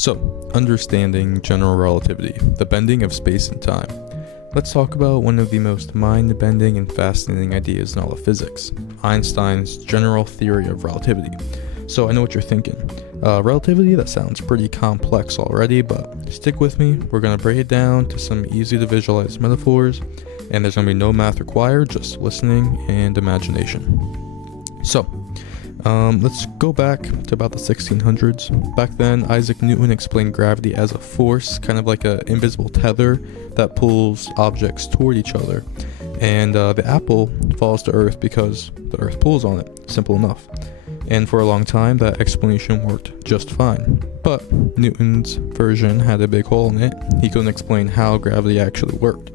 So, understanding general relativity, the bending of space and time. Let's talk about one of the most mind-bending and fascinating ideas in all of physics, Einstein's general theory of relativity. So I know what you're thinking. Relativity, that sounds pretty complex already, but stick with me. We're going to break it down to some easy to visualize metaphors, and there's going to be no math required, just listening and imagination. So, let's go back to about the 1600s. Back then, Isaac Newton explained gravity as a force, kind of like an invisible tether that pulls objects toward each other. And the apple falls to Earth because the Earth pulls on it. Simple enough. And for a long time, that explanation worked just fine. But Newton's version had a big hole in it. He couldn't explain how gravity actually worked.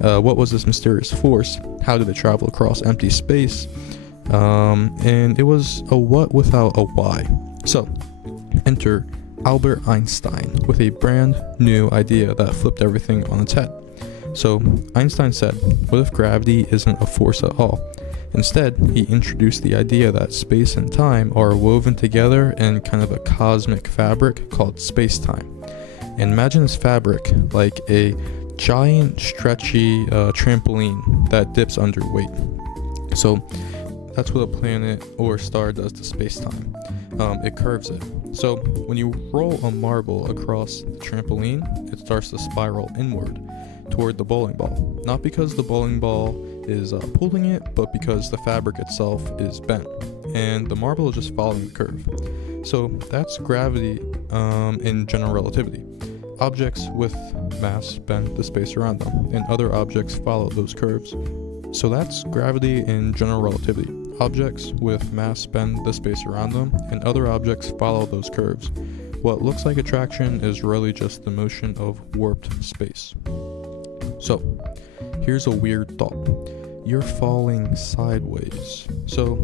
What was this mysterious force? How did it travel across empty space? And it was a what without a why. So, enter Albert Einstein with a brand new idea that flipped everything on its head. So, Einstein said, what if gravity isn't a force at all? Instead, he introduced the idea that space and time are woven together in kind of a cosmic fabric called space-time. And imagine this fabric like a giant, stretchy trampoline that dips under weight. So, that's what a planet or star does to space-time. It curves it. So when you roll a marble across the trampoline, it starts to spiral inward toward the bowling ball. Not because the bowling ball is pulling it, but because the fabric itself is bent. And the marble is just following the curve. So that's gravity in general relativity. Objects with mass bend the space around them, and other objects follow those curves. So that's gravity in general relativity. Objects with mass bend the space around them, and other objects follow those curves. What looks like attraction is really just the motion of warped space. So, here's a weird thought. You're falling sideways. So,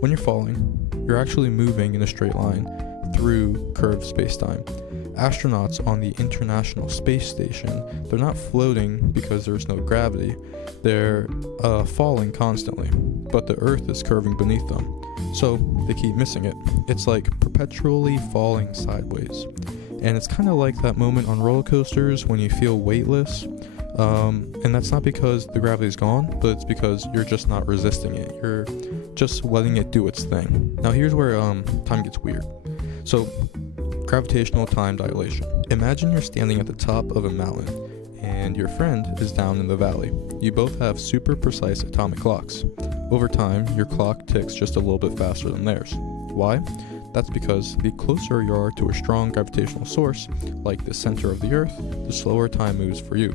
when you're falling, you're actually moving in a straight line through curved space-time. Astronauts on the International Space Station, they're not floating because there's no gravity. They're falling constantly, but the Earth is curving beneath them, so they keep missing it. It's like perpetually falling sideways. And it's kind of like that moment on roller coasters when you feel weightless, and that's not because the gravity's gone, but it's because you're just not resisting it. You're just letting it do its thing. Now here's where time gets weird. So, gravitational time dilation. Imagine you're standing at the top of a mountain and your friend is down in the valley. You both have super precise atomic clocks. Over time, your clock ticks just a little bit faster than theirs. Why? That's because the closer you are to a strong gravitational source, like the center of the Earth, the slower time moves for you.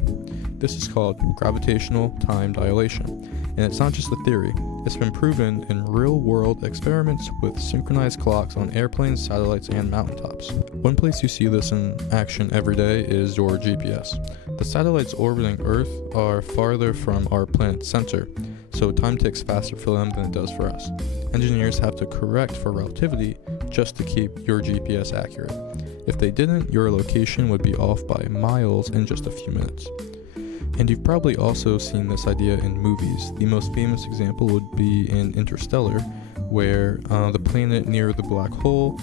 This is called gravitational time dilation. And it's not just a theory, it's been proven in real-world experiments with synchronized clocks on airplanes, satellites, and mountaintops. One place you see this in action every day is your GPS. The satellites orbiting Earth are farther from our planet's center, so time ticks faster for them than it does for us. Engineers have to correct for relativity just to keep your GPS accurate. If they didn't, your location would be off by miles in just a few minutes. And you've probably also seen this idea in movies. The most famous example would be in Interstellar, where the planet near the black hole,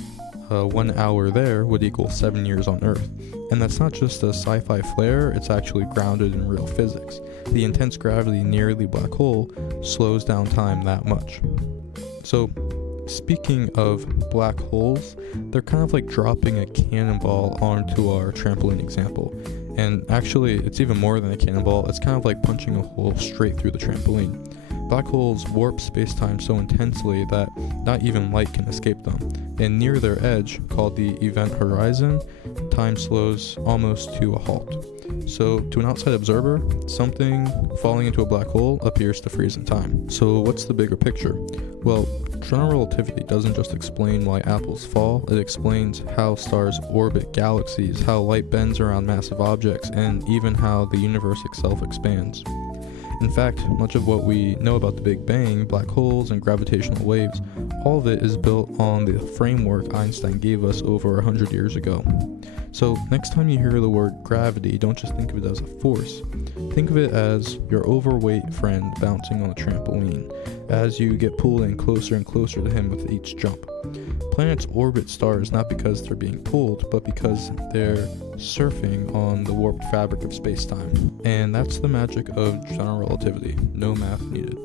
1 hour there would equal 7 years on Earth. And that's not just a sci-fi flair, it's actually grounded in real physics. The intense gravity near the black hole slows down time that much. So, speaking of black holes, they're kind of like dropping a cannonball onto our trampoline example. And actually, it's even more than a cannonball, it's kind of like punching a hole straight through the trampoline. Black holes warp space-time so intensely that not even light can escape them. And near their edge, called the event horizon, time slows almost to a halt. So, to an outside observer, something falling into a black hole appears to freeze in time. So, what's the bigger picture? Well, general relativity doesn't just explain why apples fall, it explains how stars orbit galaxies, how light bends around massive objects, and even how the universe itself expands. In fact, much of what we know about the Big Bang, black holes, and gravitational waves, all of it is built on the framework Einstein gave us over 100 years ago. So next time you hear the word gravity, don't just think of it as a force. Think of it as your overweight friend bouncing on a trampoline, as you get pulled in closer and closer to him with each jump. Planets orbit stars not because they're being pulled, but because they're surfing on the warped fabric of space-time. And that's the magic of general relativity. No math needed.